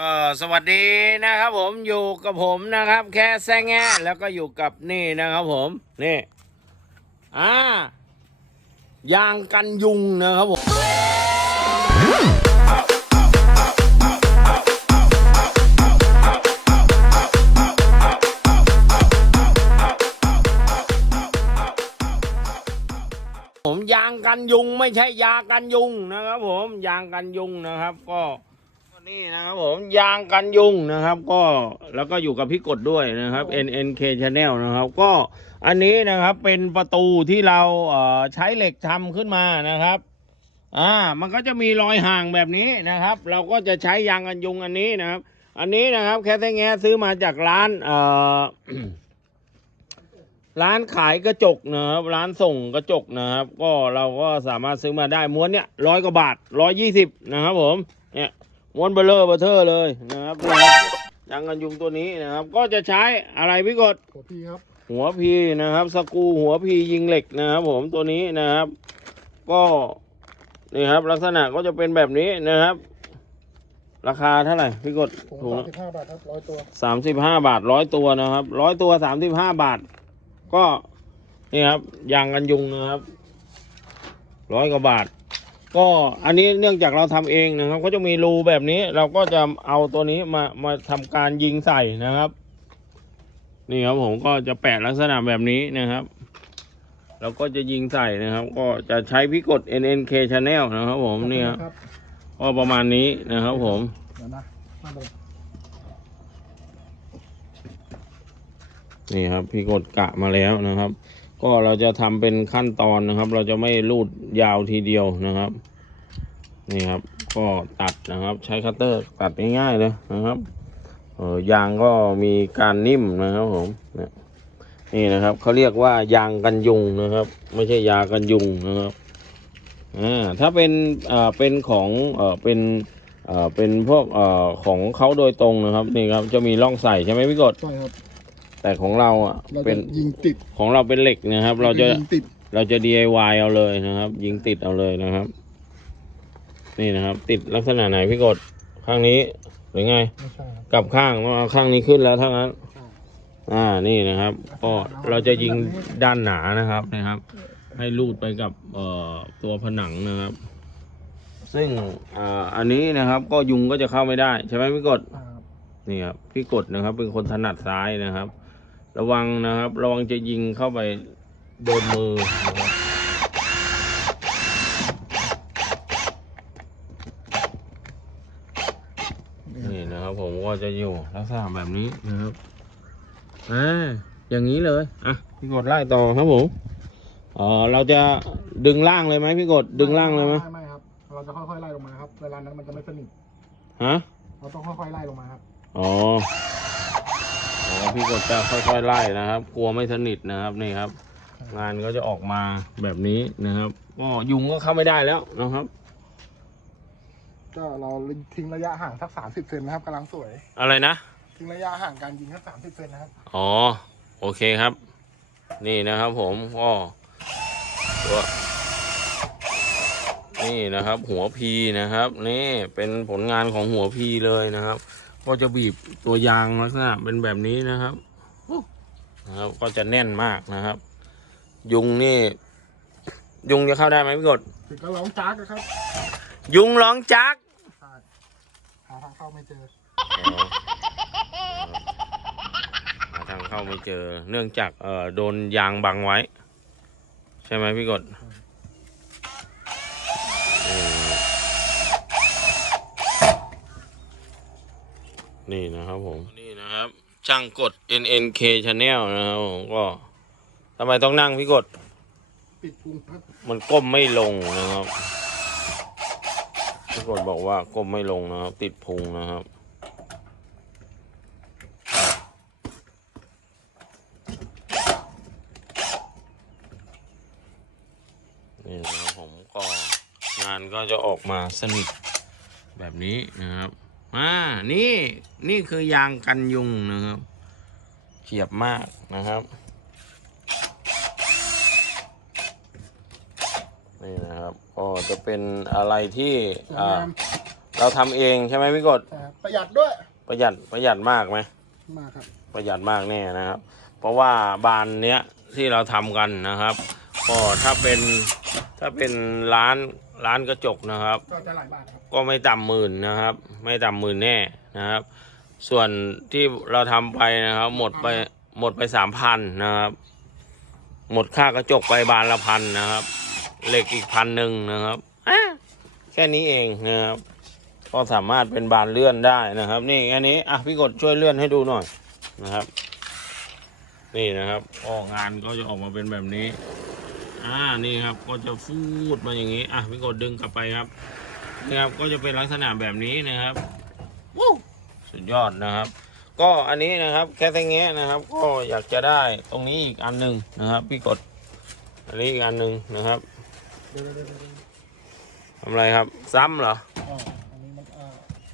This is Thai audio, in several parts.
ก็สวัสดีนะครับผมอยู่กับผมนะครับ แค่แซงแงะแล้วก็อยู่กับนี่นะครับผมนี่อ่ายางกันยุงนะครับผมผมยางกันยุงไม่ใช่ยากันยุงนะครับ ผมยางกันยุงนะครับ ก็ นี่นะครับผมยางกันยุงนะครับก็แล้วก็อยู่กับพี่กดด้วยนะครับ NNK Channel นะครับก็อันนี้นะครับเป็นประตูที่เราเอ่อใช้เหล็กทำขึ้นมานะครับอ่ามันก็จะมีรอยห่างแบบนี้นะครับ เราก็จะใช้ยางกันยุงอันนี้นะครับ อันนี้นะครับแค่แง่ซื้อมาจากร้านเอ่อร้านขายกระจกนะครับร้านส่งกระจกนะครับ ก็เราก็สามารถซื้อมาได้ม้วนเนี้ยร้อยกว่าบาทร้อยยี่สิบนะครับผมเนี่ย ม้วนเบลเลอร์เบอร์เทอร์เลยนะครับนี่ครับยางกันยุงตัวนี้นะครับ ก็จะใช้อะไรพี่กดหัวพี่ครับ หัวพีนะครับสกรูหัวพียิงเหล็กนะครับ ผมตัวนี้นะครับ ก็นี่ครับ ลักษณะก็จะเป็นแบบนี้นะครับ ราคาเท่าไหร่พี่กดถุงถุงสามละสิบห้าบาทครับร้อยตัวสามสิบห้าบาทร้อยตัวนะครับร้อยตัวสามสิบห้าบาท ก็นี่ครับยางกันยุงนะครับร้อยกว่าบาท ก็อันนี้เนื่องจากเราทำเองนะครับ ก็จะมีรูแบบนี้ เราก็จะเอาตัวนี้มามาทำการยิงใส่นะครับ นี่ครับผมก็จะแปะลักษณะแบบนี้นะครับเราก็จะยิงใส่นะครับ ก็จะใช้พิกด NNK Channel นะครับ ผมนี่ครับก็ประมาณนี้นะครับ ผมนี่ครับพี่กดกะมาแล้วนะครับ ก็เราจะทำเป็นขั้นตอนนะครับ เราจะไม่รูดยาวทีเดียวนะครับ นี่ครับ ก็ตัดนะครับ ใช้คัตเตอร์ตัดง่ายๆเลยนะครับเออยางก็มีการนิ่มนะครับผมนี่นะครับเขาเรียกว่ายางกันยุงนะครับ ไม่ใช่ยากันยุงนะครับอ่าถ้าเป็นอ่อเป็นของเอ่อเป็นอ่อเป็นพวกอ่อของเขาโดยตรงนะครับนี่ครับจะมีร่องใส่ใช่ไหมพี่กดใช่ครับ แต่ของเราอะเราเป็จะนยิงติดของเราเป็นเหล็กนะครับ เราจะยิงติดเราจะ DIY เอาเลยนะครับ ยิงติดเอาเลยนะครับ นี่นะครับ ติดลักษณะไหนพี่กดข้างนี้หรือไง ไม่ใช่ครับ กลับข้างต้องเอาข้างนี้ขึ้นแล้วทั้งนั้นใช่อ่า นี่นะครับ ก็เราจะยิงด้านหนานะครับนะครับ ให้ลูดไปกับเอ่อตัวผนังนะครับ ซึ่งอ่าอันนี้นะครับ ก็ยุงก็จะเข้าไม่ได้ ใช่ไหมพี่กด อ่าครับนี่ครับพี่กดนะครับ เป็นคนถนัดซ้ายนะครับ ระวังนะครับ ระวังจะยิงเข้าไปโดนมือนะครับนี่นะครับผมก็จะอยู่ลักษณะแบบนี้นะครับอ่าอย่างนี้เลย อะ พี่กดไล่ต่อครับผมเออเราจะดึงล่างเลยไหมพี่กดดึงล่างเลยไหมไม่ไม่ครับ เราจะค่อยๆไล่ลงมาครับ เวลานั้นมันจะไม่สนิทฮะ เราต้องค่อยๆไล่ลงมาครับ อ๋ออ๋อ พี่กดจะค่อยๆไล่นะครับ กลัวไม่สนิทนะครับนี่ครับ งานก็จะออกมาแบบนี้นะครับก็ยุงก็เข้าไม่ได้แล้วนะครับก็เราทิ้งระยะห่างสักสามสิบเซนนะครับกำลังสวย อะไรนะทิ้งระยะห่างการยิงสักสามสิบเซนนะครับอ๋อโอเคครับ นี่นะครับ ผมก็ตัวนี่นะครับ หัวพีนะครับ นี่เป็นผลงานของหัวพีเลยนะครับ ก็จะบีบตัวยางลักษณะเป็นแบบนี้นะครับโอ้นะครับ ก็จะแน่นมากนะครับ ยุงนี่ ยุงจะเข้าได้ไหมพี่กดถึงก็ร้องจากอะครับ ยุงร้องจักใช่หาทางเข้าไม่เจอหาทางเข้าไม่เจอ เนื่องจากเอ่อโดนยางบังไว้ ใช่ไหมพี่กด นี่นะครับผม นี่นะครับ ช่างกด NNK Channel นะครับผมก็ทำไมต้องนั่งพี่กด ปิดพุงครับมันก้มไม่ลงนะครับ พี่กดบอกว่าก้มไม่ลงนะครับ ติดพุงนะครับ นี่นะครับผมก็งานก็จะออกมาสนิทแบบนี้นะครับ อ่านี่นี่คือยางกันยุงนะครับเฉียบมากนะครับนี่นะครับก็จะเป็นอะไรที่สวยอ่างามเราทำเองใช่ไหมพี่กดใช่ครับประหยัดด้วยประหยัดประหยัดมากไหมมากครับ ประหยัดมากแน่นะครับ เพราะว่าบานเนี้ยที่เราทำกันนะครับ ก็ถ้าเป็น ถ้าเป็นร้านร้านกระจกนะครับ ก็จะหลายบาทครับก็ไม่ต่ำหมื่นนะครับ ไม่ต่ำหมื่นแน่นะครับ ส่วนที่เราทำไปนะครับ หมดไปหมดไปสามพันนะครับ หมดค่ากระจกไปบานละพันนะครับเหล็กอีกพันหนึ่งนะครับอะแค่นี้เองนะครับ ก็สามารถเป็นบานเลื่อนได้นะครับ นี่อันนี้อะพี่กดช่วยเลื่อนให้ดูหน่อยนะครับ นี่นะครับก็งานก็จะออกมาเป็นแบบนี้ อ่านี่ครับก็จะฟูดมาอย่างนี้อะพี่กดดึงกลับไปครับนี่ครับก็จะเป็นลักษณะแบบนี้นะครับวู้สุดยอดนะครับ ก็อันนี้นะครับแค่แงะนะครับ ก็อยากจะได้ตรงนี้อีกอันหนึ่งนะครับ พี่กดอันนี้อีกอันหนึ่งนะครับทำอะไรครับซ้ำเหรอ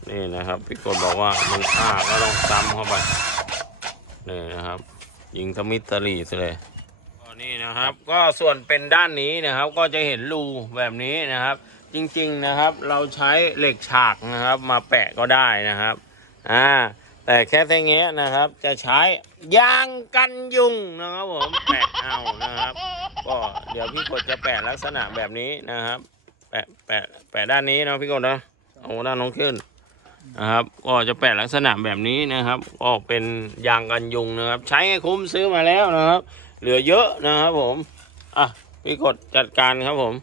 นี่นะครับ พี่กดบอกว่ามันอ้าก็ต้องซ้ำเข้าไปนี่นะครับ ยิงสมิตรีซะเลย นะครับ ก็ส่วนเป็นด้านนี้นะครับ ก็จะเห็นรูแบบนี้นะครับ จริงๆนะครับ เราใช้เหล็กฉากนะครับ มาแปะก็ได้นะครับอ่าแต่แค่แค่เงี้ยนะครับ จะใช้ยางกันยุงนะครับผมแปะเอานะครับ ก็เดี๋ยวพี่กดจะแปะลักษณะแบบนี้นะครับ แปะแปะแปะด้านนี้นะพี่กดนะเอาด้านน้องขึ้นนะครับ ก็จะแปะลักษณะแบบนี้นะครับ ก็เป็นยางกันยุงนะครับ ใช้ให้คุ้มซื้อมาแล้วนะครับ เหลือเยอะนะครับผม อะ พี่กดจัดการครับผม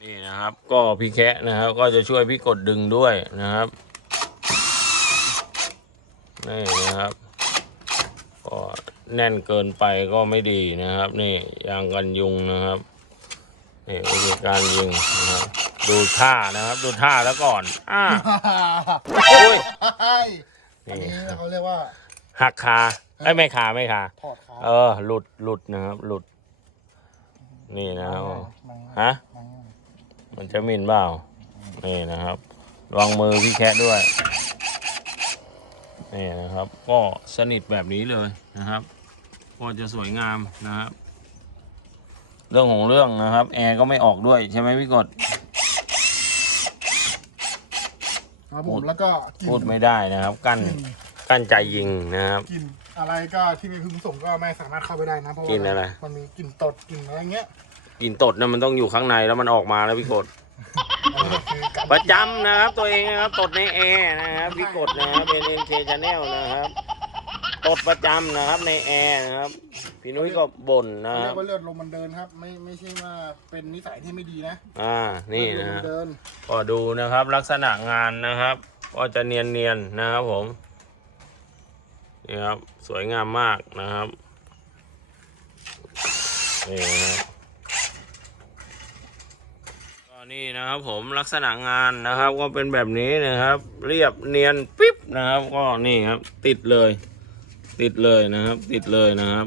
นี่นะครับ ก็พี่แคะนะครับ ก็จะช่วยพี่กดดึงด้วยนะครับ นี่นะครับ ก็แน่นเกินไปก็ไม่ดีนะครับ นี่ยางกันยุงนะครับ นี่วิธีการยิงนะครับดูท่านะครับ ดูท่าแล้วก่อน อ่าโอ้ย อันนี่นี้เขาเรียกว่าหักคาไอ้ยไม่คาไม่คาถอดขาเออ หลุดหลุดนะครับ หลุด นี่นะครับมันฮะ มันมันจะมินเปล่า นี่นะครับวางมือพี่แคะด้วย นี่นะครับ ก็สนิทแบบนี้เลยนะครับ ก็จะสวยงามนะครับ เรื่องของเรื่องนะครับ แอร์ก็ไม่ออกด้วยใช่ไหมพี่กด ครับผมแล้วก็กลินพูดไม่ได้นะครับ กั้นกลิ่นกั้นใจยิงนะครับ กลินอะไรก็ที่มีพึงส่งก็ไม่สามารถเข้าไปได้นะเพราะว่ากลิ่นอะไร มันมีกลิ่นตดกลิ่นอะไรเงี้ยกลินตดนะมันต้องอยู่ข้างในแล้วมันออกมาแล้วพี่กดอันนี้ก็คือการประจำนะครับตัวเองนะครับตดในแอร์นะครับพี่กดนะครับเป็น NK Channel นะครับ ตดประจำนะครับในแอร์นะครับ พี่นุ้ยก็บ่นนะเรีคยรับกว่าเลือดลมมันเดินครับ ไม่ไม่ใช่ว่าเป็นนิสัยที่ไม่ดีนะอ่า นี่เลือดนะลมฮะมันเดินก็ดูนะครับลักษณะงานนะครับ ก็จะเนียนๆนะครับผมนี่ครับสวยงามมากนะครับนี่นะครับก็นี่นะครับผมลักษณะงานนะครับ ก็เป็นแบบนี้นะครับ เรียบเนียนปิ๊บนะครับ ก็นี่ครับ ติดเลย ติดเลยนะครับ ติดเลยนะครับ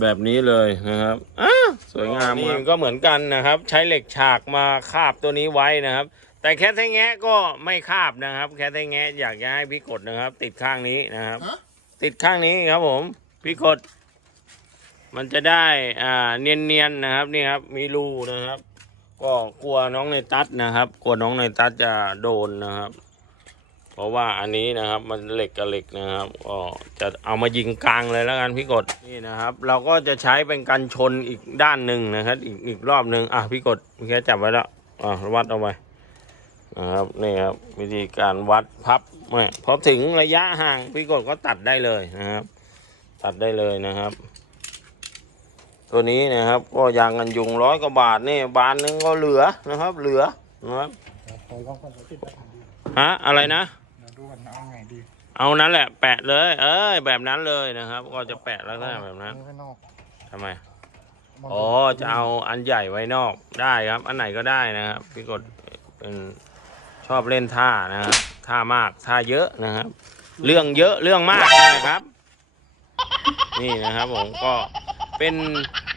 แบบนี้เลยนะครับอ่าสวยงามนี่ก็เหมือนกันนะครับ ใช้เหล็กฉากมาคาบตัวนี้ไว้นะครับ แต่แค่ไทแงะก็ไม่คาบนะครับ แค่ไทแงะอยากจะให้พี่กดนะครับ ติดข้างนี้นะครับฮะติดข้างนี้ครับผม พี่กด มันจะได้อ่าเนียนๆนะครับนี่ครับ มีรูนะครับ ก็กลัวน้องในตัดนะครับ กลัวน้องในตัดจะโดนนะครับ เพราะว่าอันนี้นะครับมันเหล็กกับเหล็กนะครับก็จะเอามายิงกลางเลยแล้วกันพี่กดนี่นะครับ เราก็จะใช้เป็นกันชนอีกด้านหนึ่งนะครับ อีกอีกรอบหนึ่งอะพี่กดพี่แค่จับไว้แล้วอะวัดเอาไว้นะครับนี่ครับวิธีการวัดพับเนี่พอถึงระยะห่างพี่กดก็ตัดได้เลยนะครับ ตัดได้เลยนะครับ ตัวนี้นะครับก็ยางกันยุงร้อยกว่าบาทนี่บานหนึงก็เหลือนะครับ เหลือนะครับ ขอลองก่อนขอติดแล้วกันดีฮะอะไรนะเดี๋ยวดูกันเอาไงดีเอานั้นแหละแปะเลย เอ้ยแบบนั้นเลยนะครับ ก็จะแปะลักษณะแบบนั้นข้างนอกทำไมอ๋อจะเอาอันใหญ่ไว้นอกได้ครับ อันไหนก็ได้นะครับพี่กดเป็นชอบเล่นท่านะครับท่ามากท่าเยอะนะครับ เรื่องเยอะเรื่องมากนะครับ นี่นะครับผมก็เป็น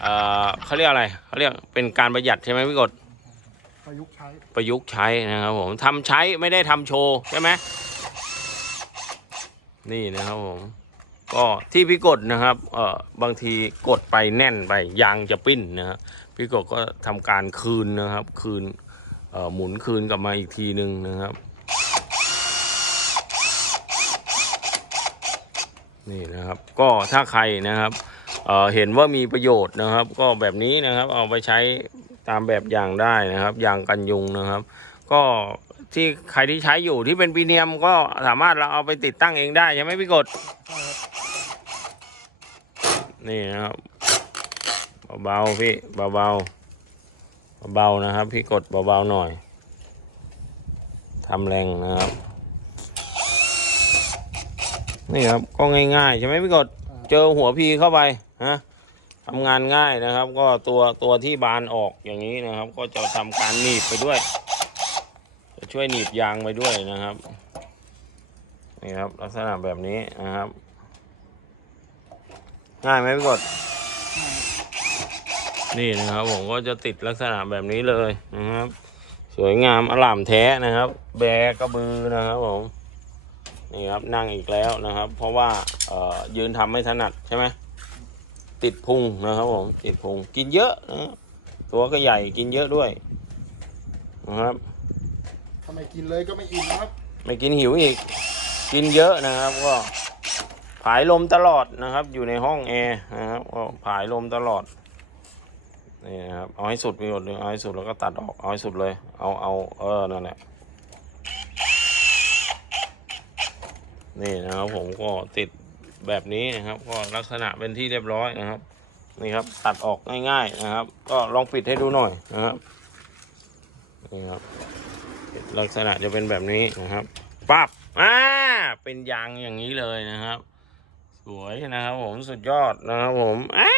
เอ่อเขาเรียกอะไรเขาเรียกเป็นการประหยัดใช่ไหมพี่กด ประยุกต์ใช้ประยุกต์ใช้นะครับผมทำใช้ไม่ได้ทำโชว์ใช่ไหมนี่นะครับผมก็ที่พี่กดนะครับเอ่อบางทีกดไปแน่นไปยางจะปิ้นนะครับพี่กดก็ทำการคืนนะครับ คืนเอ่อหมุนคืนกลับมาอีกทีหนึ่งนะครับนี่นะครับก็ถ้าใครนะครับเออเห็นว่ามีประโยชน์นะครับ ก็แบบนี้นะครับเอาไปใช้ ตามแบบอย่างได้นะครับยางกันยุงนะครับ ก็ที่ใครที่ใช้อยู่ที่เป็นปีเนียมก็สามารถเราเอาไปติดตั้งเองได้ใช่ไหมพี่กดนี่นะครับเบาๆพี่เบาๆเบาๆนะครับ พี่กดเบาๆหน่อยทำแรงนะครับ นี่ครับก็ง่ายๆใช่ไหมพี่กดเจอหัวพีเข้าไปฮะ ทำงานง่ายนะครับ ก็ตัวตัวที่บานออกอย่างนี้นะครับ ก็จะทำการหนีบไปด้วย จะช่วยหนีบยางไปด้วยนะครับนี่ครับ ลักษณะแบบนี้นะครับ ง่ายไหมพี่กดนี่นะครับผมก็จะติดลักษณะแบบนี้เลยนะครับ สวยงามอล่ามแท้นะครับ แบกระบือนะครับผมนี่ครับนั่งอีกแล้วนะครับ เพราะว่าเอ่อยืนทำไม่ถนัดใช่ไหม ติดพุงนะครับผมติดพุงกินเยอะนะครับตัวก็ใหญ่กินเยอะด้วยนะครับถ้าไม่กินเลยก็ไม่อิ่มนะครับ ไม่กินหิวอีก กินเยอะนะครับก็ผายลมตลอดนะครับ อยู่ในห้องแอร์นะครับก็ผายลมตลอดนี่นะครับเอาให้สุดประโยชน์หนึ่งเอาให้สุดแล้วก็ตัดออกเอาให้สุดเลย เอาเอาเออนั่นแหละนี่นะครับผมก็ติด แบบนี้นะครับ ก็ลักษณะเป็นที่เรียบร้อยนะครับ นี่ครับ ตัดออกง่ายๆนะครับ ก็ลองปิดให้ดูหน่อยนะครับนี่ครับ ลักษณะจะเป็นแบบนี้นะครับปั๊บอ่าเป็นยางอย่างนี้เลยนะครับ สวยนะครับผมสุดยอดนะครับผมอ่า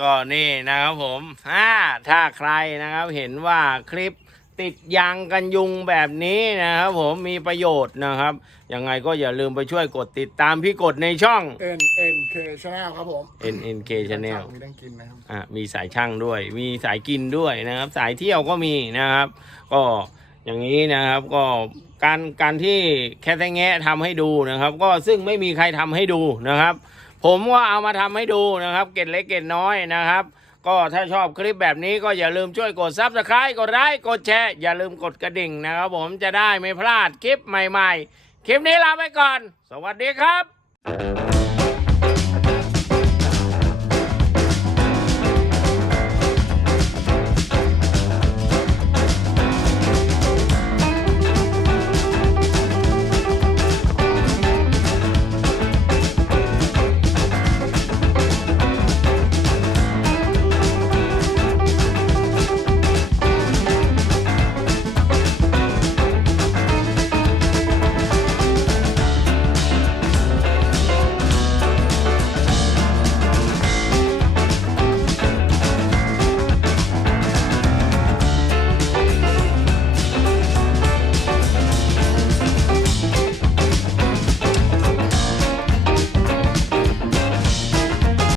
ก็นี่นะครับผมอ่าถ้าใครนะครับเห็นว่าคลิป ติดยางกันยุงแบบนี้นะครับผมมีประโยชน์นะครับ ยังไงก็อย่าลืมไปช่วยกดติดตามพี่กดในช่อง N N K Channel ครับผม NNK Channel มีทั้งกินนะครับอะมีสายช่างด้วย มีสายกินด้วยนะครับ สายเที่ยวก็มีนะครับ ก็อย่างนี้นะครับก็การการที่แค่แงะทำให้ดูนะครับ ก็ซึ่งไม่มีใครทำให้ดูนะครับ ผมก็เอามาทำให้ดูนะครับ เกร็ดเล็กเกร็ดน้อยนะครับ ก็ถ้าชอบคลิปแบบนี้ก็อย่าลืมช่วยกดซับสไคร b e กดไลค์กดแชร์ อย่าลืมกดกระดิ่งนะครับผมจะได้ไม่พลาดคลิปใหม่ ๆ คลิปนี้ลาไปก่อน สวัสดีครับ